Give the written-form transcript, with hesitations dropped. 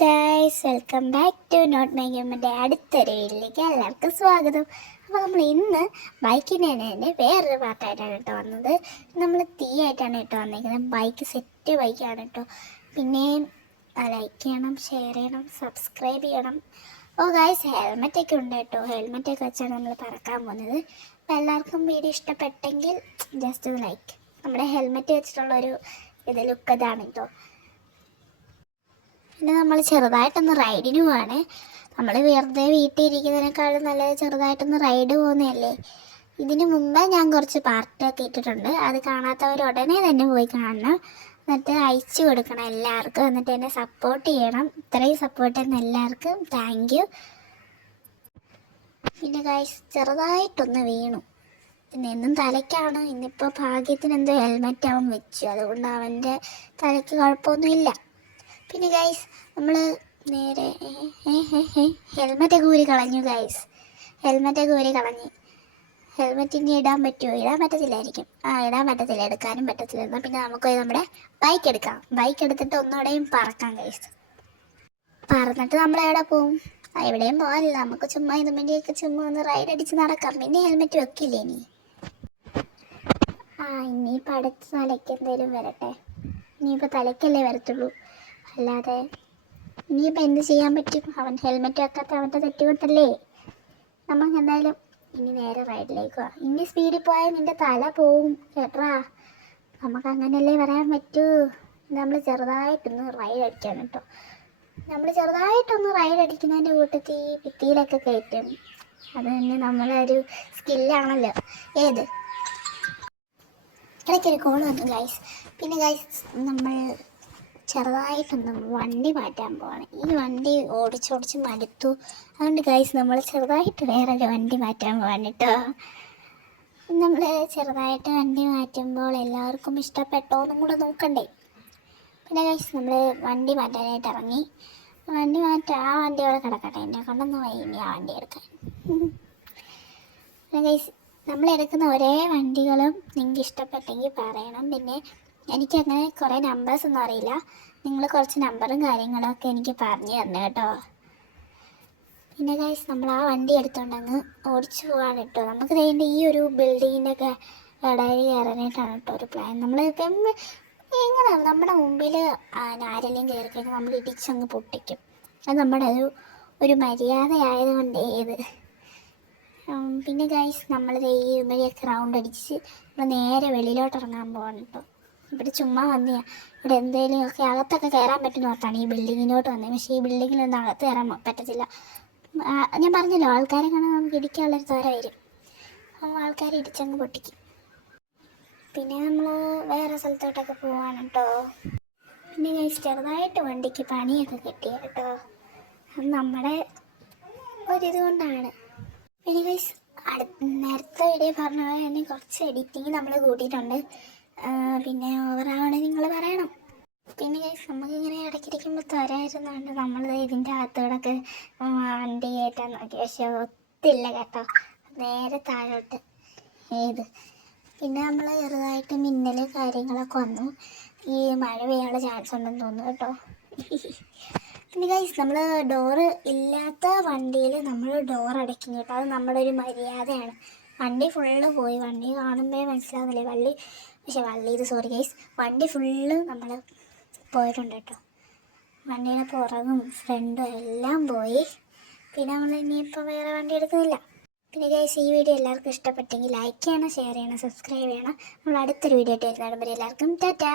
Guys, welcome back to not my ഗെയിമിൻ്റെ അടുത്തൊരു വീട്ടിലേക്ക് എല്ലാവർക്കും സ്വാഗതം. അപ്പോൾ നമ്മൾ ഇന്ന് ബൈക്കിൻ്റെ തന്നെ വേറൊരു പാർട്ടായിട്ടാണ് കേട്ടോ വന്നത്. നമ്മൾ ആയിട്ടാണ് കേട്ടോ വന്നിരിക്കുന്നത്. ബൈക്ക് സെറ്റ് ബൈക്കാണ് കേട്ടോ. പിന്നെ ലൈക്ക് ചെയ്യണം, ഷെയർ ചെയ്യണം, സബ്സ്ക്രൈബ് ചെയ്യണം. ഗൈസ്, ഹെൽമെറ്റൊക്കെ ഉണ്ട് കേട്ടോ. ഹെൽമെറ്റൊക്കെ വെച്ചാണ് നമ്മൾ പറക്കാൻ പോകുന്നത്. അപ്പോൾ എല്ലാവർക്കും വീഡിയോ ഇഷ്ടപ്പെട്ടെങ്കിൽ ജസ്റ്റ് ഒന്ന് ലൈക്ക്. നമ്മുടെ ഹെൽമെറ്റ് വെച്ചിട്ടുള്ളൊരു ലുക്ക് ഇതാണ് കേട്ടോ. പിന്നെ നമ്മൾ ചെറുതായിട്ടൊന്ന് റൈഡിന് പോവാണ്. നമ്മൾ വെറുതെ വീട്ടിൽ ഇരിക്കുന്നതിനേക്കാളും നല്ലത് ചെറുതായിട്ടൊന്ന് റൈഡ് പോകുന്നതല്ലേ. ഇതിന് മുമ്പേ ഞാൻ കുറച്ച് പാർട്ടൊക്കെ ഇട്ടിട്ടുണ്ട്. അത് കാണാത്തവർ ഉടനെ തന്നെ പോയി കാണണം. എന്നിട്ട് അയച്ചു കൊടുക്കണം എല്ലാവർക്കും. എന്നിട്ട് എന്നെ സപ്പോർട്ട് ചെയ്യണം. ഇത്രയും സപ്പോർട്ട് ചെയ്യുന്ന എല്ലാവർക്കും താങ്ക് യു. പിന്നെ ഗൈസ്, ചെറുതായിട്ടൊന്ന് വീണു. പിന്നെ എന്നും തലയ്ക്കാണ്. ഇന്നിപ്പോൾ ഭാഗ്യത്തിന് എന്തോ ഹെൽമെറ്റ് അവൻ വെച്ചു, അതുകൊണ്ട് അവൻ്റെ തലയ്ക്ക് കുഴപ്പമൊന്നുമില്ല. പിന്നെ ഗൈസ്, നമ്മൾ നേരെ ഹെൽമെറ്റൊക്കെ ഊരി കളഞ്ഞു ഗൈസ്. ഹെൽമെറ്റൊക്കെ ഊരി കളഞ്ഞ് ഹെൽമെറ്റ് ഇനി ഇടാൻ പറ്റുമോ? ഇടാൻ പറ്റത്തില്ലായിരിക്കും. ഇടാൻ പറ്റത്തില്ല, എടുക്കാനും പറ്റത്തില്ല. എന്നാൽ പിന്നെ നമുക്ക് നമ്മുടെ ബൈക്ക് എടുക്കാം. ബൈക്ക് എടുത്തിട്ട് ഒന്നുകൂടെയും പറക്കാം ഗൈസ്. പറന്നിട്ട് നമ്മൾ എവിടെ പോവും? എവിടെയും പോകാനില്ല. നമുക്ക് ചുമ്മാ ഇതുമേൻ്റെയൊക്കെ ചുമ്മാ ഒന്ന് റൈഡ് അടിച്ച് നടക്കാം. പിന്നെ ഹെൽമെറ്റ് വെക്കില്ലേ ഇനി? ഇനിയിപ്പോൾ അടുത്ത തലയ്ക്ക് എന്തേലും വരട്ടെ. ഇനിയിപ്പോൾ തലയ്ക്കല്ലേ വരത്തുള്ളൂ, അല്ലാതെ ഇനിയിപ്പോൾ എന്ത് ചെയ്യാൻ പറ്റും? അവൻ ഹെൽമെറ്റ് വെക്കാത്ത അവൻ്റെ തെറ്റുകൊണ്ടല്ലേ. നമുക്ക് എന്തായാലും ഇനി നേരെ റൈഡിലേക്ക് പോവാം. ഇനി സ്പീഡിൽ പോയാൽ നിൻ്റെ തല പോവും കേട്ടാ. നമുക്ക് അങ്ങനെയല്ലേ പറയാൻ പറ്റൂ. നമ്മൾ ചെറുതായിട്ടൊന്ന് റൈഡ് അടിക്കാൻ കേട്ടോ. നമ്മൾ ചെറുതായിട്ടൊന്ന് റൈഡ് അടിക്കുന്നതിൻ്റെ കൂട്ടത്തിൽ ഭിത്തിയിലൊക്കെ കയറ്റും. അത് തന്നെ നമ്മളൊരു സ്കില്ലാണല്ലോ. ഏത് ഇടയ്ക്കൊരു കോൾ വന്നു ഗൈസ്. പിന്നെ ഗൈസ്, നമ്മൾ ചെറുതായിട്ടൊന്ന് വണ്ടി മാറ്റാൻ പോവാണ്. ഈ വണ്ടി ഓടിച്ചോടിച്ച് മടുത്തു. അതുകൊണ്ട് ഗൈസ്, നമ്മൾ ചെറുതായിട്ട് വേറൊരു വണ്ടി മാറ്റാൻ പോവാണ് കേട്ടോ. നമ്മൾ ചെറുതായിട്ട് വണ്ടി മാറ്റുമ്പോൾ എല്ലാവർക്കും ഇഷ്ടപ്പെട്ടോ എന്നും കൂടെ നോക്കണ്ടേ. പിന്നെ ഗൈസ്, നമ്മൾ വണ്ടി മാറ്റാനായിട്ട് ഇറങ്ങി. വണ്ടി മാറ്റാൻ ആ വണ്ടി അവിടെ കിടക്കട്ടെ, എന്നെ കൊണ്ടൊന്നും പോയി ഇനി ആ വണ്ടി എടുക്കാൻ. പിന്നെ ഗൈസ്, നമ്മളെടുക്കുന്ന ഒരേ വണ്ടികളും നിങ്ങൾക്ക് ഇഷ്ടപ്പെട്ടെങ്കിൽ പറയണം. പിന്നെ എനിക്കങ്ങനെ കുറേ നമ്പേഴ്സൊന്നും അറിയില്ല. നിങ്ങൾ കുറച്ച് നമ്പറും കാര്യങ്ങളൊക്കെ എനിക്ക് പറഞ്ഞു തരണം കേട്ടോ. പിന്നെ ഗൈസ്, നമ്മൾ ആ വണ്ടി എടുത്തുകൊണ്ടങ്ങ് ഓടിച്ചു പോകാൻ കേട്ടോ. നമുക്ക് വേണ്ട ഈ ഒരു ബിൽഡിങ്ങിൻ്റെയൊക്കെ ഇടയിൽ കയറാനായിട്ടാണ് കേട്ടോ ഒരു പ്ലാൻ. നമ്മൾ എങ്ങനെ നമ്മുടെ മുമ്പിൽ ആരെങ്കിലും കയറി കഴിഞ്ഞാൽ നമ്മൾ ഇടിച്ചങ്ങ് പൊട്ടിക്കും. അത് നമ്മുടെ ഒരു മര്യാദ ആയതുകൊണ്ട് ഏത്. പിന്നെ ഗൈസ്, നമ്മൾ ഈ വഴിയൊക്കെ റൗണ്ട് അടിച്ച് നമ്മൾ നേരെ വെളിയിലോട്ട് ഇറങ്ങാൻ പോകണം കേട്ടോ. ഇവിടെ ചുമ്മാ വന്നിയാ. ഇവിടെ എന്തെങ്കിലും ഒക്കെ അകത്തൊക്കെ കയറാൻ പറ്റുന്ന ഓർത്താണ് ഈ ബിൽഡിങ്ങിലോട്ട് വന്നത്. പക്ഷേ ഈ ബിൽഡിങ്ങിലൊന്നും അകത്ത് കയറാൻ പറ്റത്തില്ല. ഞാൻ പറഞ്ഞല്ലോ, ആൾക്കാരെ കാണാൻ നമുക്ക് ഇടിക്കാനുള്ളൊരു തോര വരും. ആൾക്കാർ ഇടിച്ചങ്ങ് പൊട്ടിക്കും. പിന്നെ നമ്മൾ വേറെ സ്ഥലത്തോട്ടൊക്കെ പോവാണ് കേട്ടോ. പിന്നെ ഗൈസ്, ചെറുതായിട്ട് വണ്ടിക്ക് പണിയൊക്കെ കിട്ടിയ കേട്ടോ. അത് നമ്മുടെ ഒരിതുകൊണ്ടാണ്. പിന്നെ ഗൈസ്, നേരത്തെ വീഡിയോ പറഞ്ഞ പോലെ തന്നെ കുറച്ച് എഡിറ്റിങ് നമ്മൾ കൂട്ടിയിട്ടുണ്ട്. പിന്നെ ഓവറാണ് നിങ്ങൾ പറയണം. പിന്നെ ഗൈസ്, നമുക്കിങ്ങനെ ഇടയ്ക്കിരിക്കുമ്പോൾ ത്വരായിരുന്നുണ്ട് നമ്മൾ ഇതിൻ്റെ അകത്തോടൊക്കെ വണ്ടി കയറ്റാൻ നോക്കി. പക്ഷെ ഒത്തില്ല കേട്ടോ, നേരെ താഴോട്ട് ഏത്. പിന്നെ നമ്മൾ ചെറുതായിട്ട് മിന്നൽ കാര്യങ്ങളൊക്കെ വന്നു. ഈ മഴ പെയ്യാനുള്ള ചാൻസ് ഉണ്ടെന്ന് തോന്നുന്നു കേട്ടോ. പിന്നെ ഗൈസ്, നമ്മൾ ഡോറ് ഇല്ലാത്ത വണ്ടിയിൽ നമ്മൾ ഡോർ അടയ്ക്കും കേട്ടോ. അത് നമ്മുടെ ഒരു മര്യാദയാണ്. വണ്ടി ഫുള്ള് പോയി. വണ്ടി കാണുമ്പോഴേ മനസ്സിലാവുന്നില്ലേ സോറി ഗൈസ്, വണ്ടി ഫുള്ള് നമ്മൾ പോയിട്ടുണ്ട് കേട്ടോ. വണ്ടിയുടെ പുറകും ഫ്രണ്ടും എല്ലാം പോയി. പിന്നെ നമ്മൾ ഇനിയിപ്പോൾ വേറെ വണ്ടി എടുക്കുന്നില്ല. പിന്നെ ഗൈസ്, ഈ വീഡിയോ എല്ലാവർക്കും ഇഷ്ടപ്പെട്ടെങ്കിൽ ലൈക്ക് ചെയ്യണം, ഷെയർ ചെയ്യണം, സബ്സ്ക്രൈബ് ചെയ്യണം. നമ്മൾ അടുത്തൊരു വീഡിയോ ആയിട്ട് വരുന്നതുവരെ എല്ലാവർക്കും ടാറ്റാ.